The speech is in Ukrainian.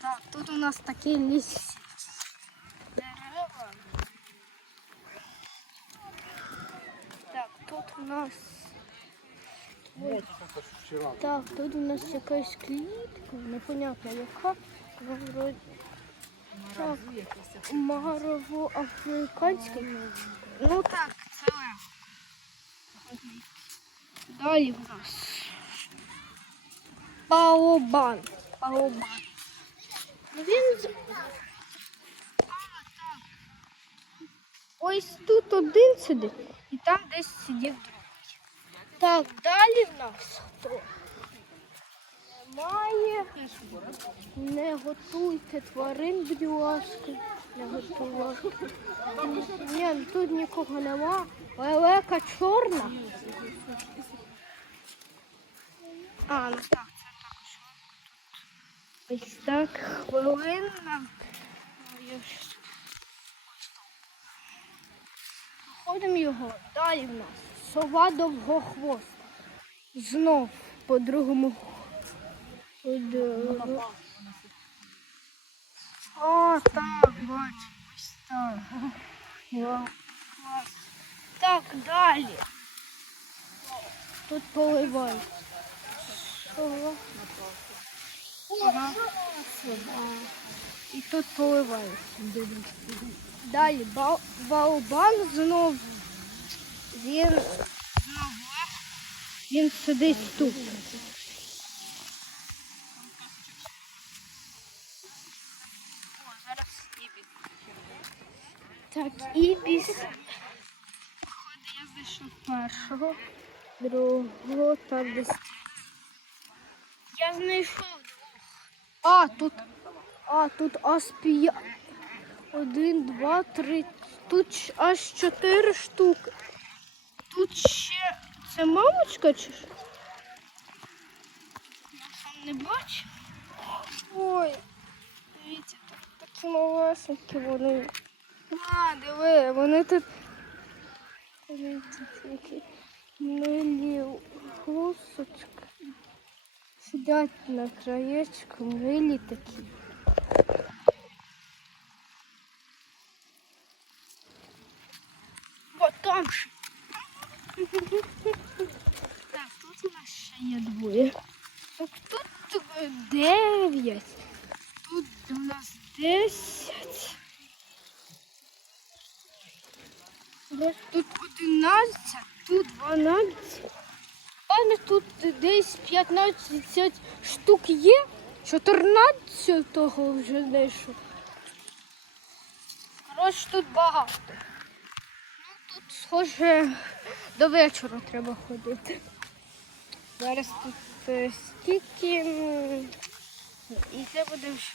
Так, тут у нас такий ліс. Дерева. Так, тут у нас. Так, тут у нас якась клітка, непонятно яка. Вроді. Так, марово-африканська. Ну так, це. Далі в нас. Паобан. Паобан. Ну, Він Ось тут один сидить і там десь сидів другий. Так, далі в нас хто? Немає. Не готуйте тварин, будь ласка. Не готувати. Ні, ну тут нікого нема. Лелека чорна. А, ну так. Ось так, хвилина. Ходимо його. Далі в нас сова довгохвоста. Знов по другому. Е, О, так, бачу. Ось так. Так, далі. Тут поливають. Сова. Ага. І тут поливають. Далі ба- Баобан знов. Він знов він сидить тут. Так, ібіс. Я знайшов першого, другого там десь. Я знайшов. А, тут. А, тут аспія. Один, два, три. Тут аж чотири штуки. Тут ще. Це мамочка чи що? Я сам не бачу. Ой, дивіться, тут такі малесенькі вони. А, диви, вони тут. Дивіться, які милі гусочки. Сидять на краєчку, милі такі. Вот там ще. Так, тут у нас ще є двоє. Так, тут дев'ять. Тут у нас десять. Тут одинадцять, тут дванадцять. Але тут десь 15 штук є. 14 того вже знайшов. Коротше, тут багато. Ну, тут, схоже, до вечора треба ходити. Зараз тут е, скільки. м, І це буде вже